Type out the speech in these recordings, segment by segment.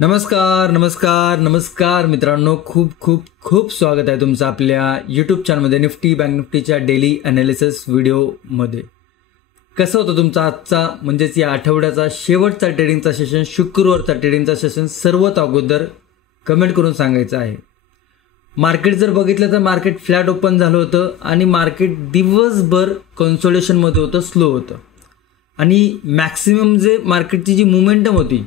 नमस्कार नमस्कार नमस्कार मित्रांनो, खूप खूप खूप स्वागत आहे तुमचं आपल्या यूट्यूब चॅनलमध्ये निफ्टी बँक निफ्टीच्या डेली ॲनालिसिस व्हिडिओमध्ये. कसं होतं तुमचा आजचा म्हणजेच या आठवड्याचा शेवटचा ट्रेडिंगचा सेशन, शुक्रवारचा ट्रेडिंगचा सेशन सर्वात अगोदर कमेंट करून सांगायचं आहे. मार्केट जर बघितलं तर मार्केट फ्लॅट ओपन झालं होतं आणि मार्केट दिवसभर कन्सोलिडेशनमध्ये होतं, स्लो होतं आणि मॅक्सिमम जे मार्केटची जी मोमेंटम होती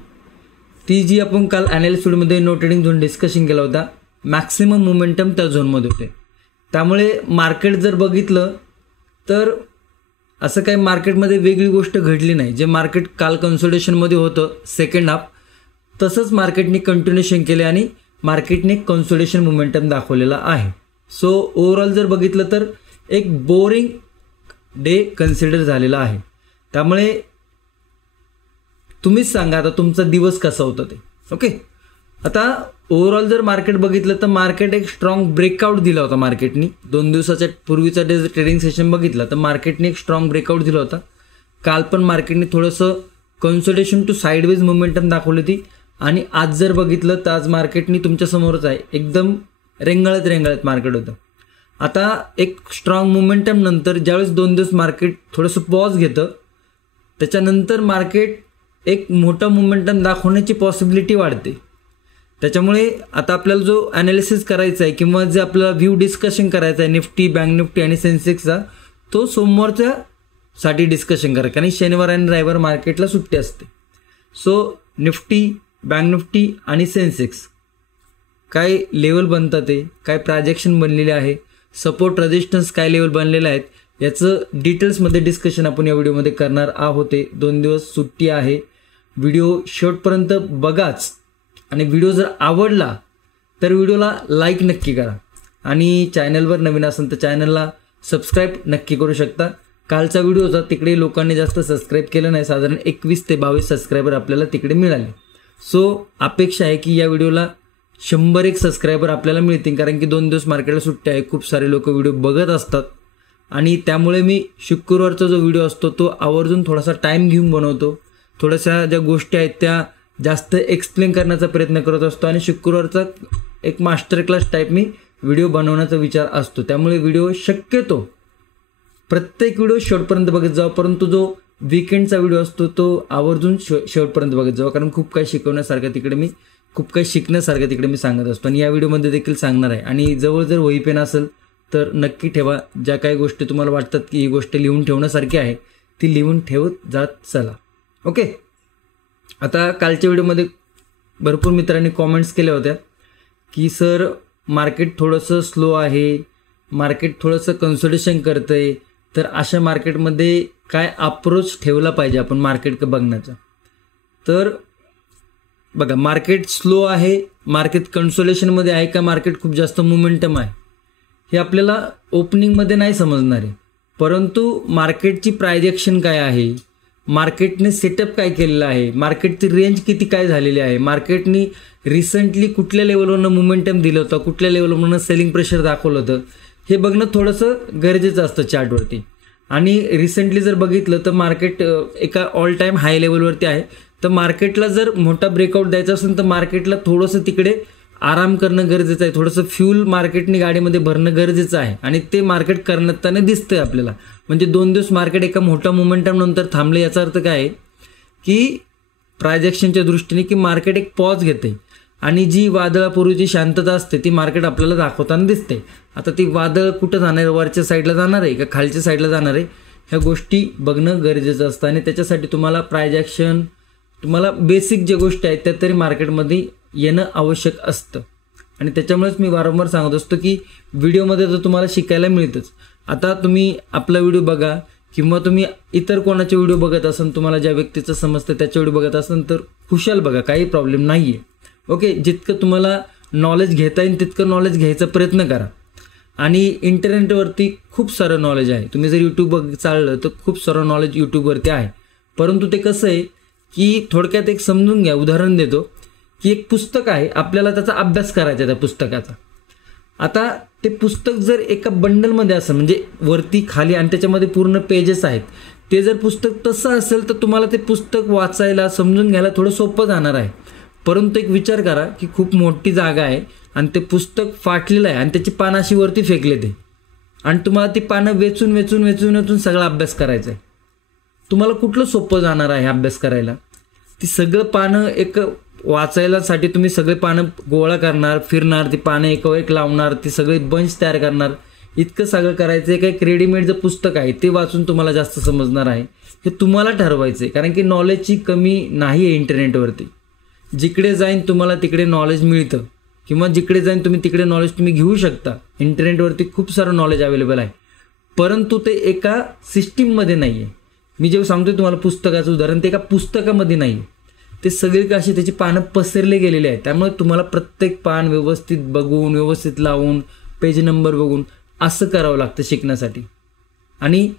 ती जी आपण काल ॲनालिसिस व्हिडिओमध्ये नो ट्रेडिंग झोन डिस्कशन केला होता, मॅक्सिमम मोमेंटम त्या झोनमध्ये होते. त्यामुळे मार्केट जर बघितलं तर असं काही मार्केटमध्ये वेगळी गोष्ट घडली नाही. जे मार्केट काल कन्सोलिडेशनमध्ये होतं सेकंड हाफ, तसंच मार्केटने कंटिन्युएशन केले आणि मार्केटने कन्सोलिडेशन मोमेंटम दाखवलेला आहे. सो ओव्हरऑल जर बघितलं तर एक बोरिंग डे कन्सिडर झालेला आहे. त्यामुळे तुम्हीच सांगा आता तुमचा दिवस कसा होता ते. ओके, आता ओव्हरऑल जर मार्केट बघितलं तर मार्केट एक स्ट्रॉंग ब्रेकआउट दिला होता मार्केटनी. 2 दिवसाच्या पूर्वीचा ट्रेडिंग सेशन बघितला तर मार्केटने एक स्ट्रॉंग ब्रेकआउट दिला होता. काल पण मार्केटने थोडंसं कन्सोलिडेशन टू साईडवेज मोमेंटम दाखवली होती आणि आज जर बघितलं तर आज मार्केटनी तुमच्यासमोरच आहे, एकदम रेंगाळत मार्केट होतं. आता एक स्ट्रॉंग मोमेंटम नंतर ज्यावेळेस 2 दिवस मार्केट थोडंसं पॉज घेतं, त्याच्यानंतर मार्केट एक मोठा मोमेंटम दाखवण्याची पॉसिबिलिटी वाढते. त्याच्यामुळे आता आपल्याला जो ॲनालिसिस करायचा आहे किंवा जे आपल्याला व्ह्यू डिस्कशन करायचं आहे निफ्टी बँक निफ्टी आणि सेन्सेक्सचा, तो सोमवारच्या साठी डिस्कशन करा, कारण शनिवार आणि रविवार मार्केटला सुट्टी असते. सो निफ्टी बँक निफ्टी आणि सेन्सेक्स काय लेवल बनतात ते, काय प्राजेक्शन बनलेले आहे, सपोर्ट रेजिस्टन्स काय लेवल बनलेले आहेत, याचं डिटेल्समध्ये डिस्कशन आपण या व्हिडिओमध्ये करणार आहोत. 2 दिवस सुट्टी आहे. व्हिडिओ शेवटपर्यंत बघाच आणि व्हिडिओ जर आवडला तर व्हिडिओला लाईक नक्की करा आणि चॅनलवर नवीन असेल तर चॅनलला सबस्क्राईब नक्की करू शकता. कालचा व्हिडिओ होता तिकडे लोकांनी जास्त सबस्क्राईब केलं नाही, साधारण 21 ते 22 सबस्क्रायबर आपल्याला तिकडे मिळाले. सो अपेक्षा आहे की या व्हिडिओला 101 सबस्क्रायबर आपल्याला मिळतील, कारण की 2 दिवस मार्केटला सुट्टी आहे, खूप सारे लोक व्हिडिओ बघत असतात आणि त्यामुळे मी शुक्रवारचा जो व्हिडिओ असतो तो आवर्जून थोडासा टाईम घेऊन बनवतो. थोड्याशा ज्या गोष्टी आहेत त्या जास्त एक्सप्लेन करण्याचा प्रयत्न करत असतो आणि शुक्रवारचा एक मास्टर क्लास टाईप मी व्हिडिओ बनवण्याचा विचार असतो. त्यामुळे व्हिडिओ शक्यतो प्रत्येक व्हिडिओ शेवटपर्यंत बघत जावा, परंतु जो वीकेंडचा व्हिडिओ असतो तो आवर्जून शेवटपर्यंत बघत जावा, कारण खूप काही शिकवण्यासारखं तिकडे मी शिकण्यासारखं तिकडे मी सांगत असतो आणि या व्हिडिओमध्ये देखील सांगणार आहे. आणि जवळ जर वही पेन असेल तर नक्की ठेवा. ज्या काही गोष्टी तुम्हाला वाटतात की ही गोष्ट लिहून ठेवण्यासारखी आहे ती लिहून ठेवत जात चला. ओके, आता कालच्या व्हिडिओमध्ये भरपूर मित्रांनी कॉमेंट्स केल्या होत्या की सर मार्केट थोडंसं स्लो आहे, मार्केट थोडंसं कन्सोलिडेशन करतं आहे, तर अशा मार्केटमध्ये काय अप्रोच ठेवला पाहिजे आपण मार्केट बघण्याचा. तर बघा, मार्केट स्लो आहे, मार्केट कन्सोलिडेशनमध्ये आहे का मार्केट खूप जास्त मोमेंटम आहे हे आपल्याला ओपनिंगमध्ये नाही समजणार आहे, परंतु मार्केटची प्रायजेक्शन काय आहे, मार्केटने सेटअप काय केलेलं आहे, मार्केटची रेंज किती काय झालेली आहे, मार्केटनी रिसेंटली कुठल्या लेवलवरनं मोमेंटम दिलं होतं, कुठल्या लेवलवरनं सेलिंग प्रेशर दाखवलं होतं, हे बघणं थोडंसं गरजेचं असतं चार्टवरती. आणि रिसेंटली जर बघितलं तर मार्केट एका ऑल टाईम हाय लेवलवरती आहे. तर मार्केटला जर मोठा ब्रेकआउट द्यायचा असेल तर मार्केटला थोडंसं तिकडे आराम करणं गरजेचं आहे, थोडंसं फ्यूल मार्केटने गाडीमध्ये भरणं गरजेचं आहे आणि ते मार्केट करताना दिसतंय आपल्याला. म्हणजे 2 दिवस मार्केट एका मोठ्या मोमेंटम नंतर थांबले, याचा अर्थ काय आहे की प्रायजेक्शनच्या दृष्टीने की मार्केट एक पॉज घेते आणि जी वादळापूर्वीची शांतता असते ती मार्केट आपल्याला दाखवताना दिसते. आता ती वादळ कुठं जाणार आहे, वरच्या साईडला जाणार आहे का खालच्या साईडला जाणार आहे, ह्या गोष्टी बघणं गरजेचं असतं आणि त्याच्यासाठी तुम्हाला प्रायजेक्शन, तुम्हाला बेसिक ज्या गोष्टी आहेत त्या तरी मार्केटमध्ये येणं आवश्यक असतं. आणि त्याच्यामुळेच मी वारंवार सांगत असतो की व्हिडिओमध्ये तर तुम्हाला शिकायला मिळतंच. आता तुम्ही आपला व्हिडिओ बघा किंवा तुम्ही इतर कोणाचे व्हिडिओ बघत असाल, तुम्हाला ज्या व्यक्तीचं समजतं त्याचे व्हिडिओ बघत असाल तर खुशाल बघा, काही प्रॉब्लेम नाही आहे. ओके, जितकं तुम्हाला नॉलेज घेता येईल तितकं नॉलेज घ्यायचा प्रयत्न करा. आणि इंटरनेटवरती खूप सारं नॉलेज आहे, तुम्ही जर यूट्यूब चाललं तर खूप सारं नॉलेज यूट्यूबवरती आहे. परंतु ते कसं आहे की थोडक्यात एक समजून घ्या, उदाहरण देतो की एक पुस्तक आहे, आपल्याला त्याचा अभ्यास करायचा त्या पुस्तकाचा. आता ते पुस्तक जर एका बंडलमध्ये असेल म्हणजे वरती खाली आणि त्याच्यामध्ये पूर्ण पेजेस आहेत, ते जर पुस्तक तसं असेल तर तुम्हाला ते पुस्तक वाचायला समजून घ्यायला थोडं सोपं जाणार आहे. परंतु एक विचार करा की खूप मोठी जागा आहे आणि ते पुस्तक फाटलेलं आहे आणि त्याची पानं अशी वरती फेकले ते, आणि तुम्हाला ती पानं वेचून वेचून वेचून वेचून सगळा अभ्यास करायचा आहे. तुम्हाला कुठलं सोपं जाणार आहे अभ्यास करायला? ती सगळं पानं एक वाचायलासाठी तुम्ही सगळे पानं गोळा करणार, फिरणार, ती पानं एकावर एक लावणार, ती सगळे बंच तयार करणार. इतकं सगळं करायचं आहे का एक रेडीमेड जे पुस्तक आहे ते वाचून तुम्हाला जास्त समजणार आहे हे तुम्हाला ठरवायचं आहे. कारण की नॉलेजची कमी नाही आहे इंटरनेटवरती. जिकडे जाईन तुम्हाला तिकडे नॉलेज मिळतं, किंवा जिकडे जाईन तुम्ही तिकडे नॉलेज तुम्ही घेऊ शकता. इंटरनेटवरती खूप सारं नॉलेज अवेलेबल आहे, परंतु ते एका सिस्टीममध्ये नाही आहे. मी जेव्हा सांगतोय तुम्हाला पुस्तकाचं उदाहरण, ते एका पुस्तकामध्ये नाही आहे. ते सगळे अशी त्याची पानं पसरले गेलेले आहेत. त्यामुळे तुम्हाला प्रत्येक पान व्यवस्थित बघून, व्यवस्थित लावून, पेज नंबर बघून असं करावं लागतं शिकण्यासाठी. आणि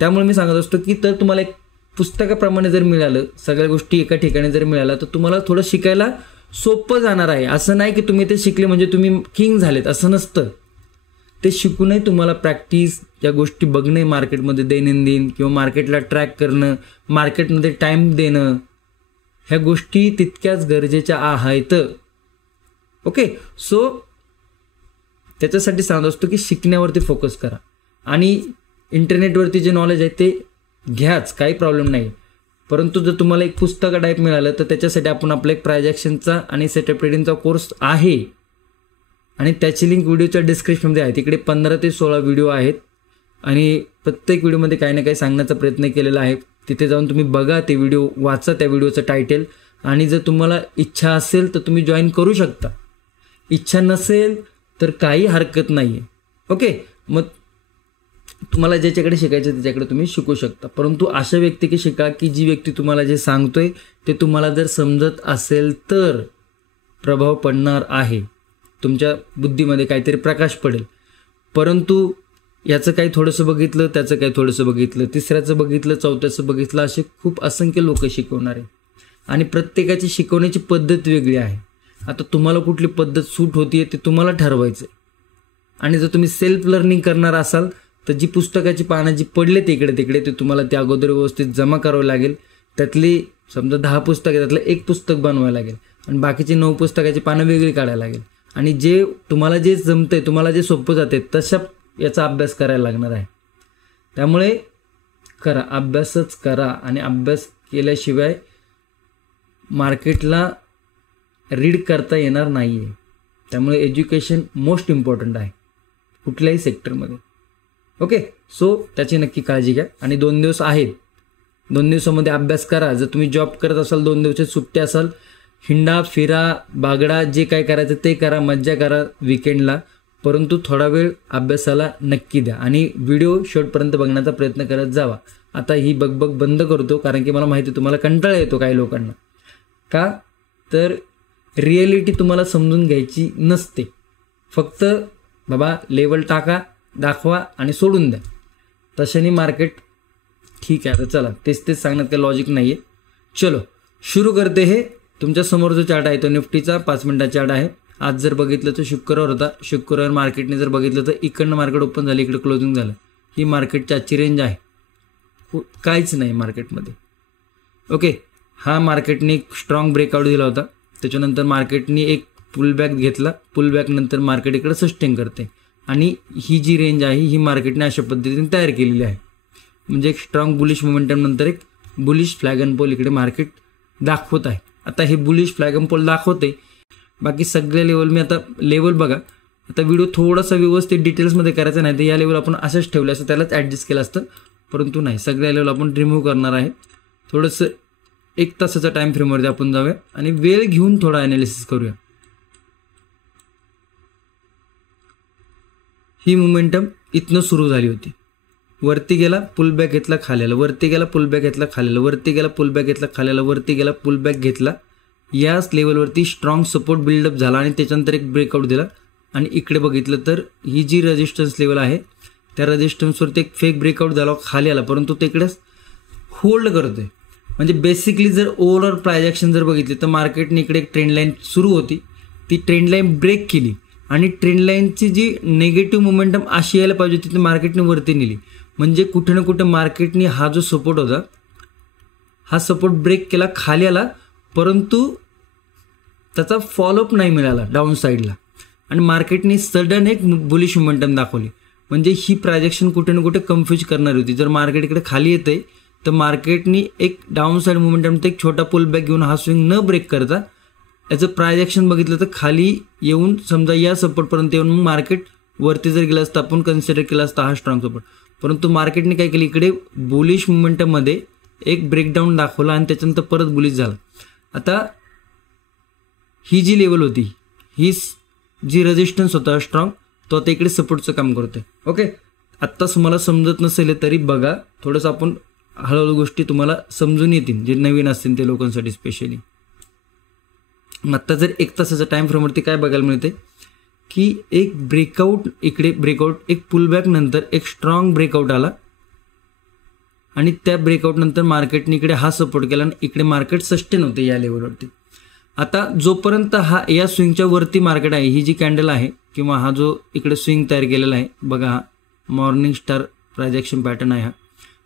त्यामुळे मी सांगत असतो की तर तुम्हाला एक पुस्तकाप्रमाणे जर मिळालं, सगळ्या गोष्टी एका ठिकाणी जर मिळाल्या, तर तुम्हाला थोडं शिकायला सोपं जाणार आहे. असं नाही की तुम्ही ते शिकले म्हणजे तुम्ही किंग झालेत, असं नसतं. ते शिकूनही तुम्हाला प्रॅक्टिस, या गोष्टी बघणे मार्केटमध्ये दैनंदिन, किंवा मार्केटला ट्रॅक करणं, मार्केटमध्ये टाईम देणं, ह्या गोष्टी तितक्याच गरजेच्या आहेत. ओके, सो त्याच्यासाठी सांगत असतो की शिकण्यावरती फोकस करा. आणि इंटरनेटवरती जे नॉलेज आहे ते घ्याच, काही प्रॉब्लेम नाही. परंतु जर तुम्हाला एक पुस्तका टाईप मिळालं तर त्याच्यासाठी आपण आपला एक प्रायजेक्शनचा आणि सेटअप ट्रेडिंगचा कोर्स आहे, आणि त्याची लिंक व्हिडिओच्या डिस्क्रिप्शनमध्ये आहे. तिकडे 15 ते 16 व्हिडिओ आहेत, आणि प्रत्येक व्हिडिओमध्ये काही ना काही सांगण्याचा प्रयत्न केलेला आहे. तिथे जाऊन तुम्ही बघा, ते व्हिडिओ वाचा, त्या व्हिडिओचं टायटल, आणि जर तुम्हाला इच्छा असेल तर तुम्ही जॉईन करू शकता. इच्छा नसेल तर काही हरकत नाही आहे. ओके, मग तुम्हाला ज्याच्याकडे शिकायचं त्याच्याकडे तुम्ही शिकू शकता. परंतु अशा व्यक्तीकडे शिका की जी व्यक्ती तुम्हाला जे सांगतोय ते तुम्हाला जर समजत असेल तर प्रभाव पडणार आहे, तुमच्या बुद्धीमध्ये काहीतरी प्रकाश पडेल. परंतु याचं काही थोडंसं बघितलं, त्याचं काही थोडंसं बघितलं, तिसऱ्याचं बघितलं, चौथ्याचं बघितलं, असे खूप असंख्य लोक शिकवणार आहे. आणि प्रत्येकाची शिकवण्याची पद्धत वेगळी आहे. आता तुम्हाला कुठली पद्धत सूट होती ते तुम्हाला ठरवायचं आहे. आणि जर तुम्ही सेल्फ लर्निंग करणार असाल तर जी पुस्तकाची पानं जी पडले तिकडे तिकडे ते तुम्हाला त्या अगोदर व्यवस्थित जमा करावं लागेल. त्यातली समजा 10 पुस्तक आहे, त्यातलं 1 पुस्तक बनवायला लागेल, आणि बाकीची 9 पुस्तकाची पानं वेगळी काढायला लागेल. आणि जे तुम्हाला जे जमतंय, तुम्हाला जे सोपं जाते तशा याचा अभ्यास करायला लागणार आहे. त्यामुळे करा, अभ्यासच करा. आणि अभ्यास केल्याशिवाय मार्केटला रीड करता येणार नाही आहे. त्यामुळे एज्युकेशन मोस्ट इम्पॉर्टंट आहे कुठल्याही सेक्टरमध्ये. ओके, सो त्याची नक्की काळजी घ्या. आणि 2 दिवस आहेत, 2 दिवसामध्ये अभ्यास करा. जर तुम्ही जॉब करत असाल, 2 दिवसाची सुट्टी असाल, हिंडा फिरा, बागडा, जे काय करायचं ते करा, मज्जा करा विकेंडला. परंतु थोडा वेळ अभ्यासाला नक्की द्या, आणि व्हिडिओ शेवटपर्यंत बघण्याचा प्रयत्न करत जावा. आता ही बगबग बंद करतो, कारण की मला माहिती आहे तुम्हाला कंटाळा येतो काही लोकांना. का तर रिॲलिटी तुम्हाला समजून घ्यायची नसते. फक्त बाबा लेवल टाका, दाखवा आणि सोडून द्या. तशाने मार्केट ठीक आहे. आता चला, तेच सांगण्यात काही लॉजिक नाही आहे. चलो सुरू करते. हे तुमच्यासमोर जो चार्ट आहे तो निफ्टीचा 5 मिनिटाचा चार्ट आहे. आज जर बघितलं तर शुक्रवार होता. शुक्रवार मार्केटने जर बघितलं तर इकडनं मार्केट ओपन झालं, इकडे क्लोजिंग झालं. ही मार्केटची आजची रेंज आहे. काहीच नाही मार्केटमध्ये. ओके, हा मार्केटने एक स्ट्रॉंग ब्रेकआउट दिला होता. त्याच्यानंतर मार्केटने एक पुलबॅक घेतला. पुलबॅक नंतर मार्केट इकडे सस्टेन करते, आणि ही जी रेंज आहे ही मार्केटने अशा पद्धतीने तयार केलेली आहे. म्हणजे एक स्ट्रॉंग बुलिश मोमेंटम नंतर एक बुलिश फ्लॅग अँड पोल इकडे मार्केट दाखवत आहे. आता हे बुलिश फ्लॅग अँड पोल दाखवते. बाकी सगळे लेवल मी आता लेवल बघा. आता व्हिडिओ थोडासा व्यवस्थित डिटेल्समध्ये करायचा नाही तर या लेवल आपण असंच ठेवलं असतं, त्यालाच ॲडजस्ट केलं असतं. परंतु नाही, सगळ्या लेवल आपण रिमूव्ह करणार आहे. थोडंसं 1 तासाचा टाईम फ्रेमवरती आपण जाऊया आणि वेळ घेऊन थोडा ॲनालिसिस करूया. ही मोमेंटम इथनं सुरू झाली होती. वरती गेला, पुलबॅक घेतला, खाली आला, वरती गेला, पुलबॅक घेतला, खाली आला, वरती गेला, पुलबॅक घेतला, खाली आला, वरती गेला, पुलबॅक घेतला. याच लेवलवरती स्ट्रॉंग सपोर्ट बिल्डअप झाला आणि त्याच्यानंतर एक ब्रेकआउट दिला. आणि इकडे बघितलं तर ही जी रेजिस्टन्स लेवल आहे त्या रेजिस्टन्सवरती एक फेक ब्रेकआउट झाला, खाली आला, परंतु ते इकडेच होल्ड करतोय. म्हणजे बेसिकली जर ओव्हरऑल प्रायजेक्शन जर बघितली तर मार्केटने इकडे एक ट्रेंड लाईन सुरू होती, ती ट्रेंड लाईन ब्रेक केली आणि ट्रेंड लाईनची जी नेगेटिव्ह मोमेंटम अशी यायला पाहिजे होती ती मार्केटने वरती नेली. म्हणजे कुठे ना कुठे मार्केटने हा जो सपोर्ट होता हा सपोर्ट ब्रेक केला, खाली आला, परंतु त्याचा फॉलोअप नाही मिळाला डाऊन साईडला आणि मार्केटने सडन एक बुलिश मोमेंटम दाखवली, म्हणजे ही प्रायजेक्शन कुठे ना कुठे कन्फ्यूज करणार होती. जर मार्केट इकडे खाली येते तर मार्केटनी एक डाऊन साईड मोमेंटम एक छोटा पुल बॅक घेऊन हा स्विंग न ब्रेक करता याचं प्रायजेक्शन बघितलं तर खाली येऊन समजा या सपोर्टपर्यंत येऊन मग मार्केट वरती जर गेलं असतं आपण कन्सिडर केला असता हा स्ट्रॉंग सपोर्ट. परंतु मार्केटने काय केलं, इकडे बुलिश मोमेंटममध्ये एक ब्रेकडाऊन दाखवला आणि त्याच्यानंतर परत बुलिश झाला. आता ही जी लेवल होती, ही जी रेजिस्टन्स होता स्ट्रॉंग, तो आता इकडे सपोर्टचं काम करतोय. ओके, आत्ता तुम्हाला समजत नसेल तरी बघा, थोडंसं आपण हळूहळू गोष्टी तुम्हाला समजून येतील जे नवीन असतील ते लोकांसाठी स्पेशली. आत्ता जर 1 तासाच्या टाइम फ्रेमवरती काय बघायला मिळते की एक ब्रेकआउट, इकडे ब्रेकआउट, एक पुलबॅक नंतर एक स्ट्रॉंग ब्रेकआउट आला आणि त्या ब्रेकआउट नंतर मार्केटने इकडे हा सपोर्ट केला आणि इकडे मार्केट सस्टेन होते या लेवलवरती. आता जोपर्यंत हा या स्विंगच्या वरती मार्केट आहे, ही जी कॅन्डल आहे किंवा हा जो इकडे स्विंग तयार केलेला आहे बघा, हा मॉर्निंग स्टार प्रायजेक्शन पॅटर्न आहे हा.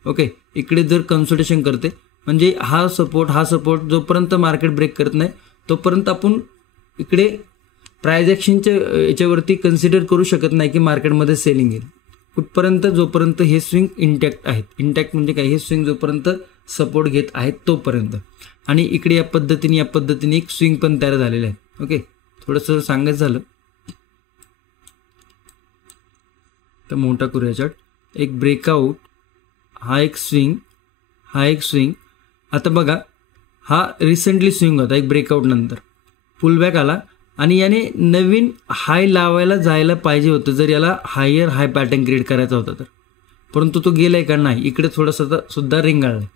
ओके, इकडे जर कन्सल्टेशन करते म्हणजे हा सपोर्ट जोपर्यंत मार्केट ब्रेक करत नाही तोपर्यंत आपण इकडे प्रायजेक्शनच्या याच्यावरती कन्सिडर करू शकत नाही की मार्केटमध्ये सेलिंग येईल कुठपर्यंत, जोपर्यंत हे स्विंग इंटॅक्ट आहेत. इंटॅक्ट म्हणजे काय, हे स्विंग जोपर्यंत सपोर्ट घेत आहेत तोपर्यंत. आणि इकडे या पद्धतीने एक स्विंग पण तयार झालेले आहे. ओके, थोडंसं सांगायचं झालं तर मोठा करूया चार्ट. एक ब्रेकआउट, हा एक स्विंग. आता बघा, हा रिसेंटली स्विंग होता, एक ब्रेकआउट नंतर पुलबॅक आला आणि याने नवीन हाय लावायला जायला पाहिजे होतं जर याला हायर हाय पॅटर्न क्रिएट करायचा होता तर, परंतु तो गेलाय का नाही, इकडे थोडासा सुद्धा रिंगाळलाय.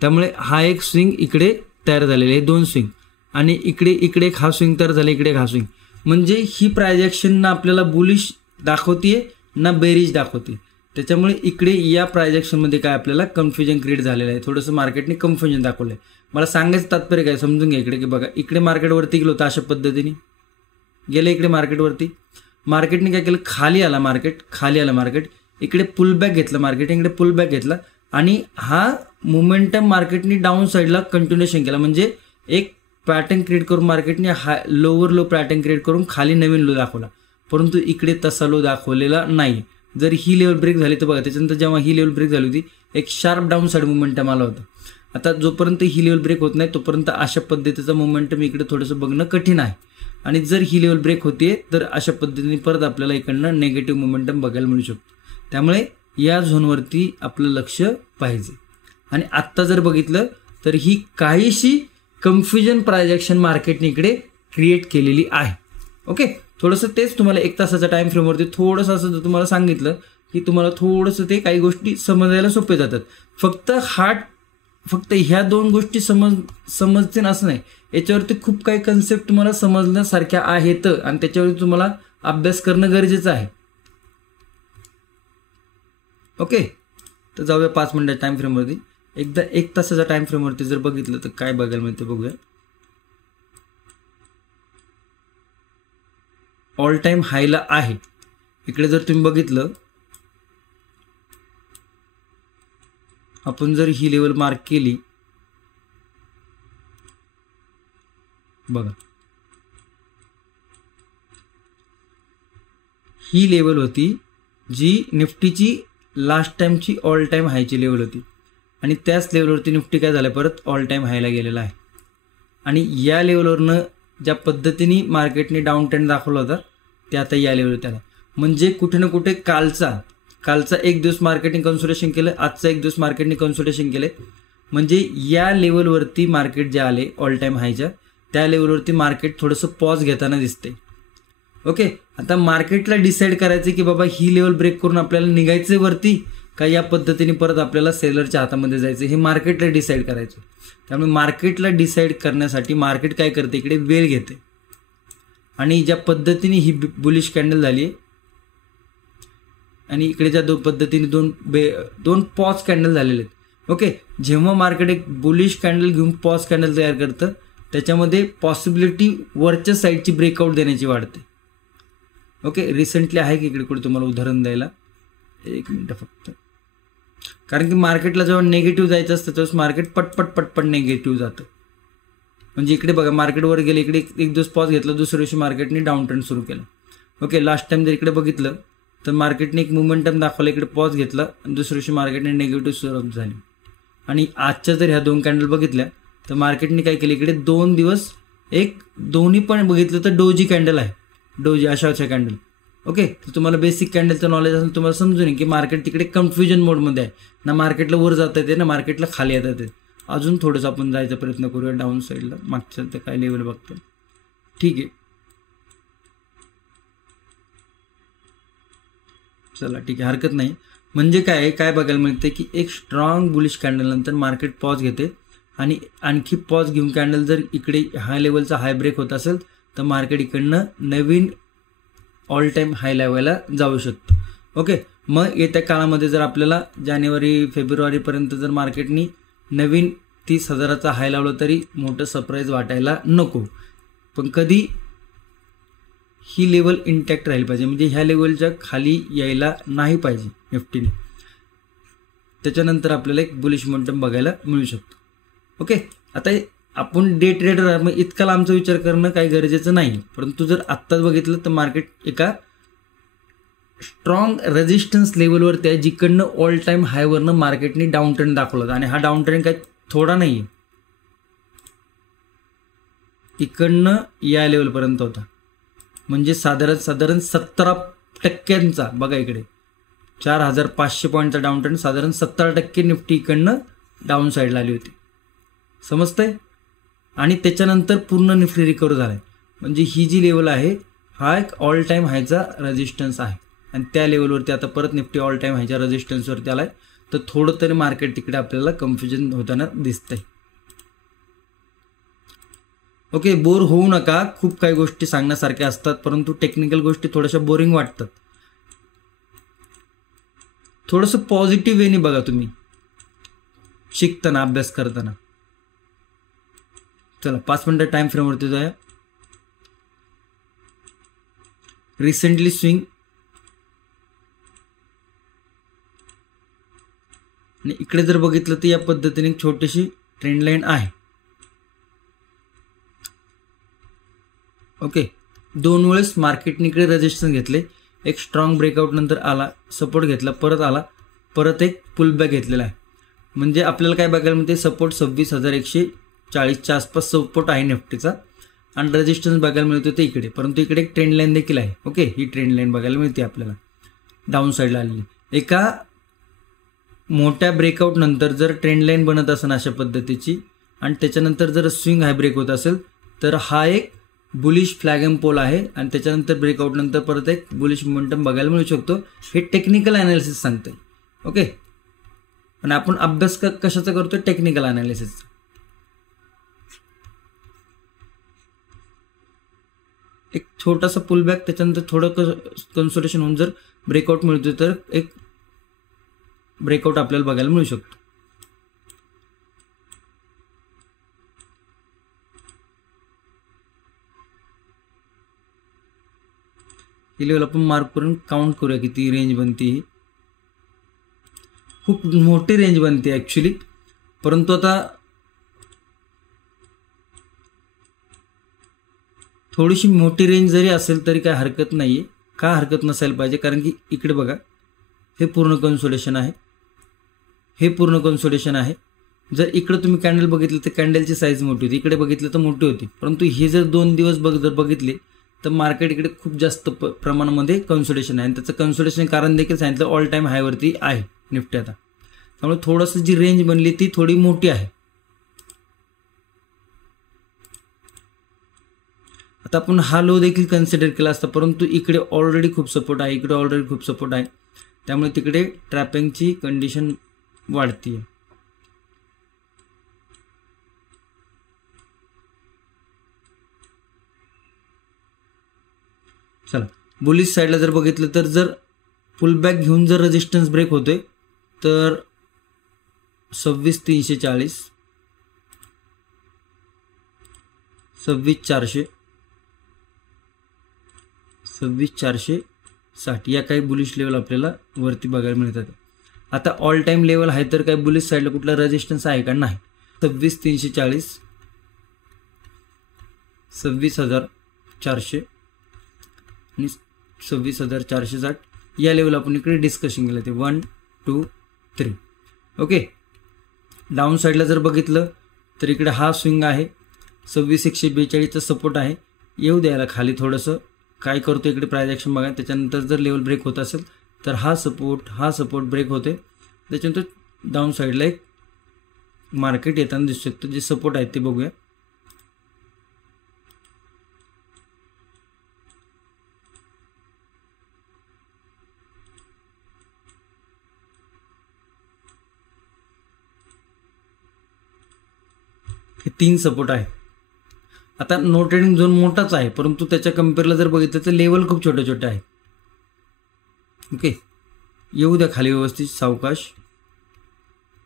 त्यामुळे हा एक स्विंग इकडे तयार झालेले आहे, 2 स्विंग, आणि इकडे एक हा स्विंग तयार झाला, इकडे एक हा स्विंग. म्हणजे ही प्रायजेक्शन ना आपल्याला बुलिश दाखवतीये ना बेरिश दाखवते. त्याच्यामुळे इकडे या प्रायजेक्शनमध्ये काय आपल्याला कन्फ्युजन क्रिएट झालेलं आहे, थोडंसं मार्केटने कन्फ्युजन दाखवलं आहे. मला सांगायचं तात्पर्य काय समजून घ्या इकडे की बघा, इकडे मार्केटवरती गेलो होतं अशा पद्धतीने गेलं, इकडे मार्केटवरती मार्केटने काय केलं, खाली आला मार्केट, इकडे पुलबॅक घेतलं मार्केट, इकडे पुलबॅक घेतला आणि हा मोमेंटम मार्केटने डाऊन साईडला कंटिन्युएशन केला. म्हणजे एक पॅटर्न क्रिएट करून मार्केटने लोअर लो पॅटर्न क्रिएट करून खाली नवीन लो दाखवला, परंतु इकडे तसा लो दाखवलेला नाही. जर ही लेवल ब्रेक झाली तर बघा, त्याच्यानंतर जेव्हा ही लेवल ब्रेक झाली होती एक शार्प डाऊन साईड मोमेंटम आला होता. आता जोपर्यंत ही लेवल ब्रेक होत नाही तोपर्यंत अशा पद्धतीचा मोमेंटम इकडे थोडंसं बघणं कठीण आहे. आणि जर ही लेवल ब्रेक होतीये तर अशा पद्धतीने परत आपल्याला इकडनं नेगेटिव्ह मोमेंटम बघायला मिळू शकतो. त्यामुळे या झोनवरती आपलं लक्ष पाहिजे. आणि आत्ता जर बघितलं तर ही काहीशी कन्फ्युजन प्रायजेक्शन मार्केटने इकडे क्रिएट केलेली आहे. ओके, थोडंसं तेच तुम्हाला 1 तासाच्या टाइम फ्रेमवरती थोडंसं असं जर तुम्हाला सांगितलं की तुम्हाला थोडंसं ते काही गोष्टी समजायला सोपे जातात. फक्त ह्या 2 गोष्टी समजतील असं नाही, याच्यावरती खूप काही कन्सेप्ट तुम्हाला समजण्यासारख्या आहेत आणि त्याच्यावरती तुम्हाला अभ्यास करणं गरजेचं आहे. ओके, तर जाऊया 5 मिनिटाच्या टाइम फ्रेमवरती. एकदा 1 तासाच्या टाइम फ्रेमवरती जर बघितलं तर काय बघायला मिळतं बघूया. ऑल टाइम हायला आहे. इकडे जर तुम्ही बघितलं, आपण जर ही लेवल मार्क केली बघा, ही लेवल होती जी निफ्टीची लास्ट टाइमची ऑल टाइम हायची लेवल होती आणि त्याच लेवलवरती निफ्टी काय झालं, परत ऑल टाइम हायला गेलेला आहे. आणि या लेवलवरनं ज्या पद्धतीने मार्केटने डाऊन ट्रेंड दाखवला होता ते आता या लेवलवर आला. म्हणजे कुठे ना कुठे कालचा एक दिवस मार्केटने कन्सोलिडेशन केलं, आजचा एक दिवस मार्केटने कन्सोलिडेशन केले. म्हणजे या लेवलवरती मार्केट जे आले ऑल टाइम हायच्या त्या लेवलवरती मार्केट थोडंसं पॉज घेताना दिसते. ओके, आता मार्केटला डिसाईड करायचं की बाबा ही लेवल ब्रेक करून आपल्याला निघायचं वरती का या पद्धतीने परत आपल्याला सेलरच्या हातामध्ये जायचं, हे मार्केटला डिसाईड करायचं. त्यामुळे मार्केटला डिसाईड करण्यासाठी मार्केट काय करते, इकडे वेळ घेते. आणि ज्या पद्धतीने ही बुलिश कॅन्डल झाली आणि इकडे ज्या पद्धतीने दोन पॉज कॅन्डल झालेले आहेत. ओके, जेव्हा मार्केट एक बुलिश कॅन्डल घेऊन पॉज कॅन्डल तयार करतं त्याच्यामध्ये पॉसिबिलिटी वरच्या साईडची ब्रेकआउट देण्याची वाढते. ओके, रिसेंटली आहे की इकडे कुठे तुम्हाला उदाहरण द्यायला, 1 मिनिट फक्त. कारण की मार्केटला जेव्हा नेगेटिव्ह जायचं असतं तेव्हा मार्केट पटपट निगेटिव्ह जातं. म्हणजे इकडे बघा मार्केटवर गेले, इकडे एक दिवस पॉज घेतला, दुसऱ्या दिवशी मार्केटने डाऊन ट्रेंड सुरू केला. ओके, लास्ट टाइम जर इकडे बघितलं तर मार्केटने एक मोमेंटम दाखवला, इकडे पॉज घेतला आणि दुसऱ्या दिवशी मार्केटने निगेटिव्ह सुरुवात झाली. आणि आजच्या जर ह्या 2 कॅन्डल बघितल्या तर मार्केटने काय केलं, इकडे 2 दिवस एक दोन्ही पण बघितलं तर डोजी कॅन्डल आहे, डोजी अशा कॅन्डल. ओके, तर तुम्हाला बेसिक कॅन्डलचं नॉलेज असेल तुम्हाला समजून येईल की मार्केट तिकडे कन्फ्युजन मोडमध्ये आहे ना, मार्केटला वर जाता येते ना मार्केटला खाली येतात येते. अजून थोडंसं आपण जायचा प्रयत्न करूया डाऊन साईडला, मागच्या तर काय लेवल बघतो. ठीक आहे, चला ठीक आहे, हरकत नाही. म्हणजे काय बघायला मिळते की एक स्ट्रॉंग बुलिश कॅन्डल नंतर मार्केट पॉज घेते आणि आणखी पॉज घेऊन कॅन्डल जर इकडे हाय लेवलचा हाय ब्रेक होत असेल तर मार्केट इकडनं नवीन ऑल टाईम हाय लेवलला जाऊ शकतं. ओके, मग येत्या काळामध्ये जर आपल्याला जानेवारी फेब्रुवारीपर्यंत जर मार्केटनी नवीन 30,000चा हाय लावला तरी मोठं सरप्राईज वाटायला नको, पण कधी ही लेवल इंटॅक्ट राहील पाहिजे, म्हणजे ह्या लेवलच्या खाली यायला नाही पाहिजे निफ्टीने. त्याच्यानंतर आपल्याला एक बुलिश मोमेंटम बघायला मिळू शकतो. ओके, आता आपण डे ट्रेडर मग इतका लांबचा विचार करणं काही गरजेचं नाही, परंतु जर आत्ताच बघितलं तर मार्केट एका स्ट्रॉंग रेजिस्टन्स लेवलवरती आहे, जिकडनं ऑल टाईम हायवरनं मार्केटने डाऊन ट्रेंड दाखवला. आणि हा डाऊन ट्रेंड काही थोडा नाही आहे, इकडनं या लेवलपर्यंत होता, म्हणजे साधारण 17% बघा इकडे 4,500 पॉईंटचा डाऊन ट्रेंड, साधारण 17% निफ्टी इकडनं डाऊन साईडला आली होती. समजतंय? आणि त्याच्यानंतर पूर्ण निफ्टी रिकवर झालाय, म्हणजे ही जी लेवल आहे हा एक ऑल टाईम हायचा रेजिस्टन्स आहे आणि त्या लेवलवरती आता परत निफ्टी ऑल टाईम हायच्या रेजिस्टन्सवरती आलाय. तर थोडं तरी मार्केट तिकडे आपल्याला कन्फ्युजन होताना दिसतंय. ओके, बोर होऊ नका, खूप काही गोष्टी सांगण्यासारख्या असतात, परंतु टेक्निकल गोष्टी थोड्याशा बोरिंग वाटतात. थोडंसं पॉझिटिव्ह वेने बघा तुम्ही शिकताना, अभ्यास करताना. चला 5 मिनिटं टाइम फ्रेमवरती जाऊया. रिसेंटली स्विंग आणि इकडे जर बघितलं तर या पद्धतीने एक छोटीशी ट्रेंड लाईन आहे. ओके, 2 वेळेस मार्केटने इकडे रेजिस्टन्स घेतले, एक स्ट्रॉंग ब्रेकआउट नंतर आला, सपोर्ट घेतला, परत आला, परत एक पुलबॅक घेतलेला आहे. म्हणजे आपल्याला काय बघायला मिळते, सपोर्ट 26,140च्या आसपास सपोर्ट आहे निफ्टीचा आणि रेजिस्टन्स बघायला मिळतो ते इकडे, परंतु इकडे एक ट्रेंड लाईन देखील आहे. ओके, ही ट्रेंड लाईन बघायला मिळते आपल्याला डाऊन साईडला आलेली. एका मोठ्या ब्रेकआउट नंतर जर ट्रेंड लाईन बनत असेल अशा पद्धतीची आणि त्याच्यानंतर जर स्विंग हाय ब्रेक होत असेल तर हा एक बुलिश फ्लॅग एंड पोल आहे आणि त्याच्यानंतर ब्रेकआउट नंतर परत एक बुलिश मोमेंटम बघायला मिळू शकतो. हे टेक्निकल अनालिसिस सांगते. ओके, पण आपण अभ्यास कशाचा करतोय, टेक्निकल अनालिसिसचा. एक छोटासा पुलबॅक, त्याच्यानंतर थोडं कन्सोलेशन होऊन जर ब्रेकआउट मिळतोय तर एक ब्रेकआउट आपल्याला बघायला मिळू शकतो. ही लेवल आपण मार्क करून काउंट करूया किती रेंज बनते. ही खूप मोठी रेंज बनते ॲक्च्युली, परंतु आता थोडीशी मोठी रेंज जरी असेल तरी काय हरकत नाही आहे. का हरकत नसायला पाहिजे, कारण की इकडे बघा हे पूर्ण कन्सोलेशन आहे, हे पूर्ण कन्सोलेशन आहे. जर इकडे तुम्ही कॅन्डल बघितलं तर कॅन्डलची साईज मोठी होती, इकडे बघितलं तर मोठी होती, परंतु हे जर 2 दिवस जर बघितले तर मार्केट इकडे खूप जास्त प्रमाणामध्ये कन्सोलेशन आहे आणि त्याचं कन्सोलेशन कारण देखील सांगितलं ऑल टाईम हायवरती आहे निफ्टी आता. त्यामुळे थोडंसं जी रेंज बनली ती थोडी मोठी आहे. आता आपण हा लो देखील कन्सिडर केला असता, परंतु इकडे ऑलरेडी खूप सपोर्ट आहे, इकडे ऑलरेडी खूप सपोर्ट आहे, त्यामुळे तिकडे ट्रॅपिंगची कंडिशन वाढतीये. चला बुलिश साईडला जर बघितलं तर जर पुलबॅक घेऊन जर रेजिस्टन्स ब्रेक होतोय तर 26,340, 26,400, 26,460 या काही बुलिश लेवल आपल्याला वरती बघायला मिळतात. आता ऑल टाइम लेवल आहे तर काही बुलिश साईडला कुठला रेजिस्टन्स आहे का, नाही. 26,340, 26,400 आणि 26,460 या लेवल आपण इकडे डिस्कशन केलं ते 1 2 3. ओके, डाऊन साईडला जर बघितलं तर इकडे हा स्विंग आहे, 26,142चा सपोर्ट आहे. येऊ द्यायला खाली थोडंसं, काय करतो इकडे प्राइस ॲक्शन बघा. त्याच्यानंतर जर लेवल ब्रेक होत असेल तर हा सपोर्ट ब्रेक होते. त्याच्यानंतर डाऊन साईडला एक मार्केट येताना दिसू शकतं. जे सपोर्ट आहेत ते बघूया. हे 3 सपोर्ट आहे. आता नो ट्रेडिंग झोन मोठाच आहे, परंतु त्याच्या कम्पेअरला जर बघितलं तर लेवल खूप छोटे छोटे आहे. ओके, येऊ द्या खाली व्यवस्थित, सावकाश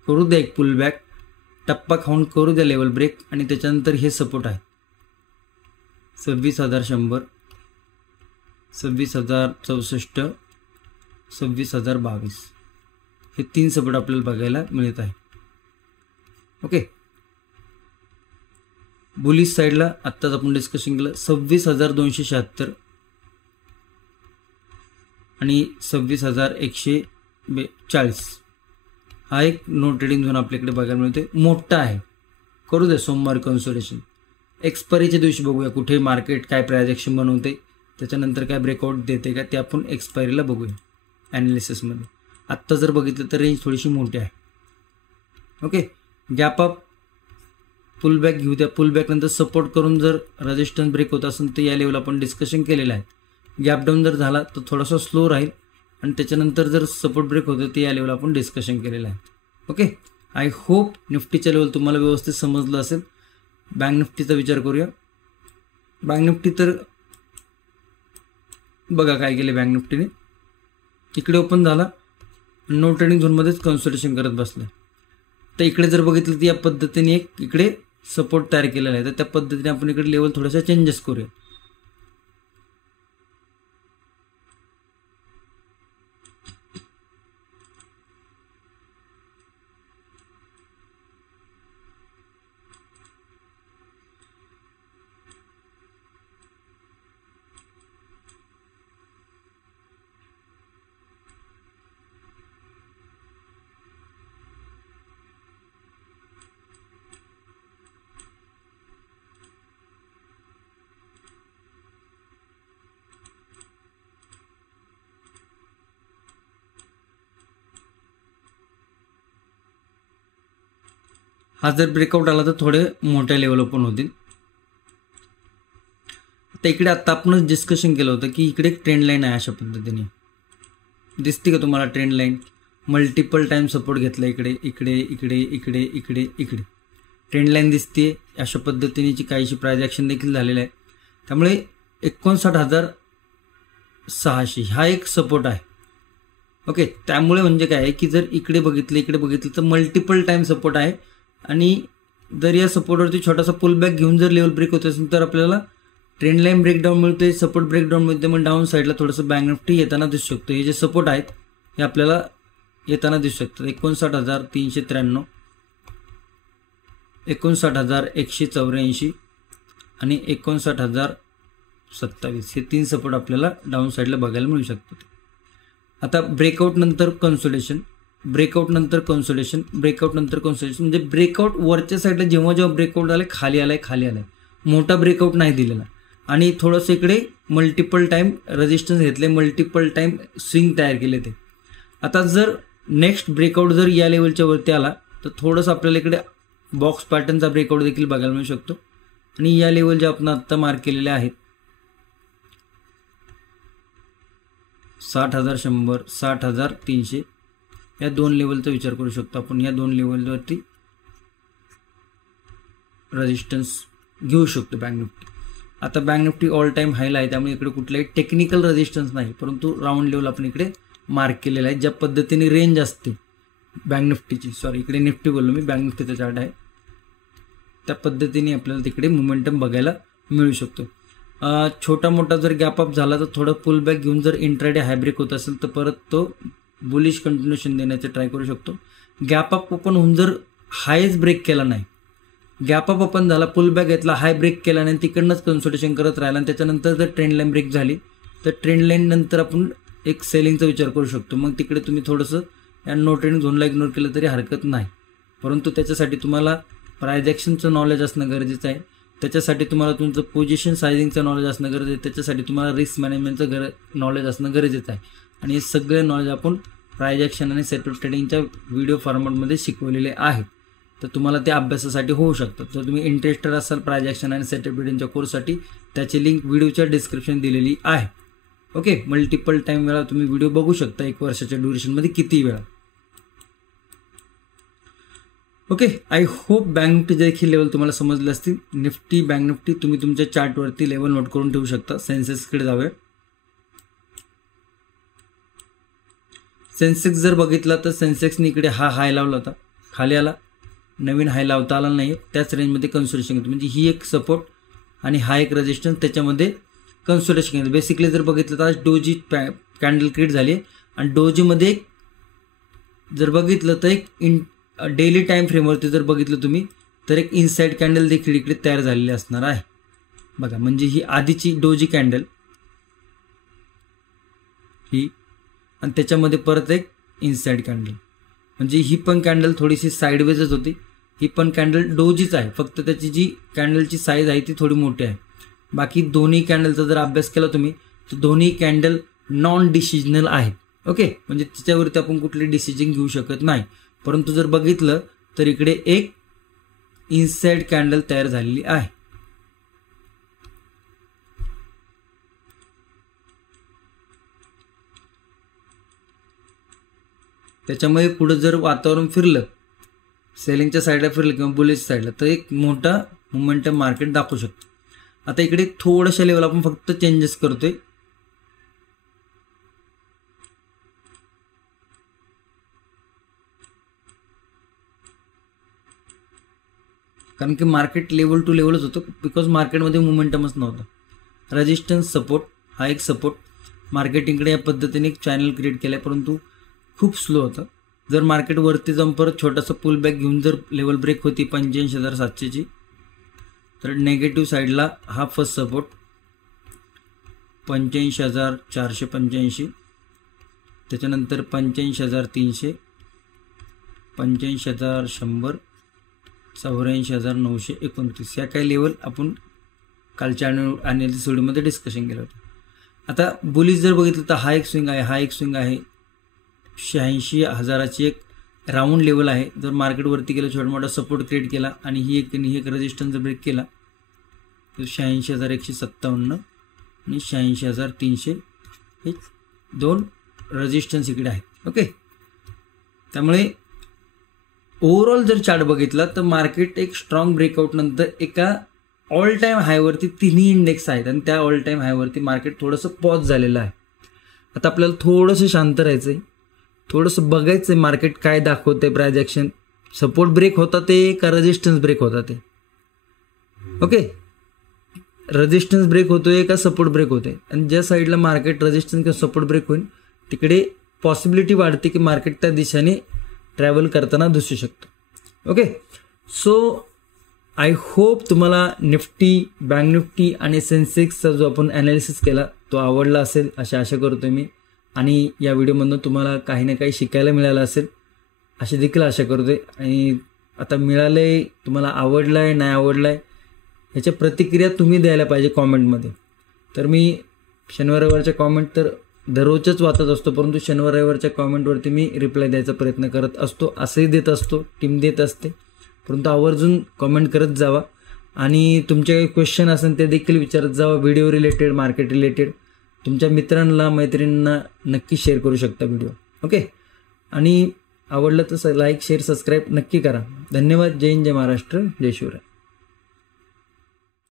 करू द्या एक पुल बॅक, टप्पा खाऊन करू द्या लेवल ब्रेक. आणि त्याच्यानंतर हे सपोर्ट आहे 26,100, 26,064, 26,022. हे 3 सपोर्ट आपल्याला बघायला मिळत आहे. ओके, बुलिश साईडला आत्ताच आपण डिस्कशन केलं 26,276 आणि 26,140. हा एक नो ट्रेडिंग झोन आपल्याकडे बघायला मिळते, मोठा आहे. करू दे सोमवार कन्सोलिडेशन. एक्सपायरीच्या दिवशी बघूया कुठे मार्केट काय प्राइस ॲक्शन बनवते, त्याच्यानंतर काय ब्रेकआउट देते का ते आपण एक्सपायरीला बघूया ॲनालिसिसमध्ये. आत्ता जर बघितलं तर रेंज थोडीशी मोठी आहे. Okay, gap up pull back घेऊ द्या. पुल बॅक नंतर सपोर्ट करून जर रेजिस्टन्स ब्रेक होत असेल तर या लेवल आपण डिस्कशन केलेलं आहे. गॅप डाऊन जर झाला तर थोडासा स्लो राहील आणि त्याच्यानंतर जर सपोर्ट ब्रेक होतं तर या लेवल आपण डिस्कशन केलेलं आहे. ओके, आय होप निफ्टीच्या लेवल तुम्हाला व्यवस्थित समजलं असेल. बँक निफ्टीचा विचार करूया. बँक निफ्टी तर बघा काय केले बँक निफ्टीने. इकडे ओपन झाला, नो ट्रेडिंग झोनमध्येच कन्सोलिडेशन करत बसलं. तर इकडे जर बघितलं तर या पद्धतीने एक इकडे सपोर्ट तयार केलेला आहे. तर त्या पद्धतीने आपण इकडे लेवल थोडासा चेंजेस करूया. हा जर ब्रेकआउट आला तर थोडे मोठ्या लेवल ओपन होतील. तर इकडे आता आपणच डिस्कशन केलं होतं की इकडे एक ट्रेंड लाईन आहे. अशा पद्धतीने दिसते का तुम्हाला trend line? Multiple time support घेतला इकडे इकडे इकडे इकडे इकडे इकडे ट्रेंड लाईन दिसते. अशा पद्धतीनेची काहीशी प्राइस ॲक्शन देखील झालेलं आहे. त्यामुळे 59,600 हा एक सपोर्ट आहे. ओके, त्यामुळे म्हणजे काय आहे की जर इकडे बघितलं तर मल्टिपल टाइम सपोर्ट आहे. आणि जर या सपोर्टवरती छोटासा पुलबॅक घेऊन जर लेवल ब्रेक होत असेल तर आपल्याला ट्रेंड लाईन ब्रेकडाऊन मिळते, सपोर्ट ब्रेकडाऊन मिळते. मग डाऊन साईडला थोडंसं बँक निफ्टी येताना दिसू शकतो. हे जे सपोर्ट आहेत हे आपल्याला येताना दिसू शकतात. 59,393, 59,184 आणि 59,027 हे 3 सपोर्ट आपल्याला डाऊन साईडला बघायला मिळू शकतात. आता ब्रेकआउट नंतर कन्सोलिडेशन म्हणजे ब्रेकआउट वरच्या साईडला जेव्हा ब्रेकआउट आले खाली आलाय, मोठा ब्रेकआउट नाही दिलेला. आणि थोडंसं इकडे मल्टिपल टाइम रेजिस्टन्स घेतले, मल्टिपल टाइम स्विंग तयार केले ते. आता जर नेक्स्ट ब्रेकआउट जर या लेवलच्या वरती आला तर थोडंसं आपल्याला इकडे बॉक्स पॅटर्नचा ब्रेकआउट देखील बघायला मिळू शकतो. आणि या लेवल ज्या आपण आत्ता मार्क केलेल्या आहेत 60,100, 60,300 या 2 लेवलचा विचार करू शकतो आपण. या 2 लेवलवरती रेजिस्टन्स घेऊ शकतो बँक निफ्टी. आता बँक निफ्टी ऑल टाइम हायला आहे, त्यामुळे इकडे कुठलाही टेक्निकल रेजिस्टन्स नाही, परंतु राऊंड लेवल आपण इकडे मार्क केलेला आहे. ज्या पद्धतीने रेंज असते बँक निफ्टीची, इकडे निफ्टी बोललो मी, बँक निफ्टीचा चार्ट आहे, त्या पद्धतीने आपल्याला तिकडे मोमेंटम बघायला मिळू शकतो. छोटा मोठा जर गॅप अप झाला तर थोडं पुल बॅक घेऊन जर इंट्राडे हाय ब्रेक होत असेल तर परत तो बुलिश कंटिन्युएशन देण्याचे ट्राय करू शकतो. गॅप अप ओपन होऊन जर हायच ब्रेक केला नाही गॅप अप ओपन झाला, पुल बॅक घेतला, हाय ब्रेक केला आणि तिकडनंच कन्सोलिडेशन करत राहिला आणि त्याच्यानंतर जर ट्रेंड लाईन ब्रेक झाली तर ट्रेंड लाईन नंतर आपण एक सेलिंगचा विचार करू शकतो. मग तिकडे तुम्ही थोडंसं या नो ट्रेंड झोनला इग्नोर केलं तरी हरकत नाही. परंतु त्याच्यासाठी तुम्हाला प्राइस ॲक्शनचं नॉलेज असणं गरजेचं आहे. त्याच्यासाठी तुम्हाला तुमचं पोझिशन सायझिंगचं नॉलेज असणं गरजेचं आहे. त्याच्यासाठी तुम्हाला रिस्क मॅनेजमेंटचं नॉलेज असणं गरजेचं आहे. आणि हे सगळे नॉलेज आपण प्राइस ॲक्शन आणि सेटअप ट्रेडिंगच्या व्हिडिओ फॉर्मॅटमध्ये शिकवलेले आहेत. तर तुम्हाला ते अभ्यासासाठी होऊ शकतं. जर तुम्ही इंटरेस्टेड असाल प्राइस ॲक्शन आणि सेटअप ट्रेडिंगच्या कोर्ससाठी, त्याची लिंक व्हिडिओच्या डिस्क्रिप्शन दिलेली आहे. ओके, मल्टिपल टाईम वेळा तुम्ही व्हिडिओ बघू शकता, 1 वर्षाच्या ड्युरेशनमध्ये किती वेळा. Okay, I hope bank Nifty देखील लेवल तुम्हाला समजले असतील. निफ्टी, बँक निफ्टी तुम्ही तुमच्या चार्टवरती लेवल नोट करून ठेवू शकता. सेन्सेक्सकडे जाऊया. सेन्सेक्स जर बघितला तर सेन्सेक्सने इकडे हा हाय लावला होता, खाली आला, नवीन हाय लावता आला नाही, त्याच रेंजमध्ये कन्सोलिडेशन घेतो. म्हणजे ही एक सपोर्ट आणि हा एक रेजिस्टन्स, त्याच्यामध्ये कन्सोलिडेशन घेतो. बेसिकली जर बघितलं तर आज डोजी कॅन्डल क्रिएट झाली आहे आणि डोजीमध्ये जर बघितलं तर एक डेली टाईम फ्रेमवरती जर बघितलं तुम्ही तर एक इनसाइड कॅन्डल देखील इकडे तयार झालेली असणार आहे. बघा, म्हणजे ही आधीची डोजी कॅन्डल ही आणि त्याच्यामध्ये परत एक इनसाइड कॅन्डल, म्हणजे ही पण कॅन्डल थोडीशी साईडवेजच होती. ही पण कॅन्डल डोजीच आहे, फक्त त्याची जी कॅन्डलची साईज आहे ती थोडी मोठी आहे. बाकी दोन्ही कॅन्डलचा जर अभ्यास केला तुम्ही तर दोन्ही कॅन्डल नॉन डिसिजनल आहेत. ओके, म्हणजे त्याच्यावरती आपण कुठली डिसिजन घेऊ शकत नाही. परंतु जर बघितलं तर इकडे एक इनसाइड कॅन्डल तयार झालेली आहे. त्याच्यामुळे पुढे जर वातावरण फिरलं, सेलिंगच्या साईडला फिरलं किंवा बुलिश साईडला, तर एक मोठा मोमेंटम मार्केट दाखवू शकतो. आता इकडे थोड्याशा लेवल आपण फक्त चेंजेस करतोय. कारण की मार्केट लेवल टू लेवलच होतं, बिकॉज मार्केटमध्ये मोमेंटमच नव्हतं. रेजिस्टन्स, सपोर्ट, हा एक सपोर्ट. मार्केटिंगकडे या पद्धतीने एक चॅनल क्रिएट केलं आहे, परंतु खूप स्लो होतं. जर मार्केट वरती जाऊन परत छोटासा पुल बॅक घेऊन जर लेवल ब्रेक होती 85,700ची, तर नेगेटिव्ह साईडला हा फर्स्ट सपोर्ट 85,485, त्याच्यानंतर 85,300, 85,100, 84,929 या काही लेवल आपण कालच्या ॲनालिसिस व्हिडिओमध्ये डिस्कशन केलं होतं. आता बुलिश जर बघितलं तर हा एक स्विंग आहे, हा एक स्विंग आहे. 86,000ची एक राऊंड लेवल आहे. जर मार्केटवरती गेलं, छोटा मोठा सपोर्ट क्रिएट केला आणि ही एक रेजिस्टन्स ब्रेक केला तर 86,157 आणि 86,300 हे 2 रेजिस्टन्स इकडे आहेत. ओके, त्यामुळे ओव्हरऑल जर चार्ट बघितला तर मार्केट एक स्ट्रॉंग ब्रेकआउट नंतर एका ऑल टाईम हायवरती तिन्ही इंडेक्स आहेत आणि त्या ऑल टाईम हायवरती मार्केट थोडंसं पॉज झालेलं आहे. आता आपल्याला थोडंसं शांत राहायचं आहे, थोडंसं बघायचं आहे मार्केट काय दाखवते. प्राइस ॲक्शन सपोर्ट ब्रेक होता ते का रेजिस्टन्स ब्रेक होता ते. ओके, रेजिस्टन्स ब्रेक होतोय का सपोर्ट ब्रेक होतोय, आणि ज्या साईडला मार्केट रेजिस्टन्स किंवा सपोर्ट ब्रेक होईल तिकडे पॉसिबिलिटी वाढते की मार्केट त्या दिशेने ट्रॅव्हल करताना दिसू शकतं. ओके, सो आय होप तुम्हाला निफ्टी, बँक निफ्टी आणि सेन्सेक्सचा जो आपण ॲनालिसिस केला तो आवडला असेल अशी आशा करतोय मी. आणि या व्हिडिओमधून तुम्हाला काही ना काही शिकायला मिळालं असेल अशी देखील आशा करतोय. आणि आता मिळालं आहे, तुम्हाला आवडलं आहे, नाही आवडलं आहे, ह्याच्या प्रतिक्रिया तुम्ही द्यायला पाहिजे कॉमेंटमध्ये. तर मी शनिवार रविवारच्या कॉमेंट तर दररोजच वाचत असतो, परंतु शनिवार रविवारच्या कॉमेंटवरती मी रिप्लाय द्यायचा प्रयत्न करत असतो. असंही देत असतो, टीम देत असते, परंतु आवर्जून कॉमेंट करत जावा. आणि तुमचे काही क्वेश्चन असेल ते देखील विचारत जावा, व्हिडिओ रिलेटेड, मार्केट रिलेटेड. तुमच्या मित्रांना, मैत्रिणींना नक्की शेअर करू शकता व्हिडिओ. ओके, आणि आवडलं तर लाईक, शेअर, सबस्क्राईब नक्की करा. धन्यवाद. जय हिंद, जय महाराष्ट्र, जय शिवराय.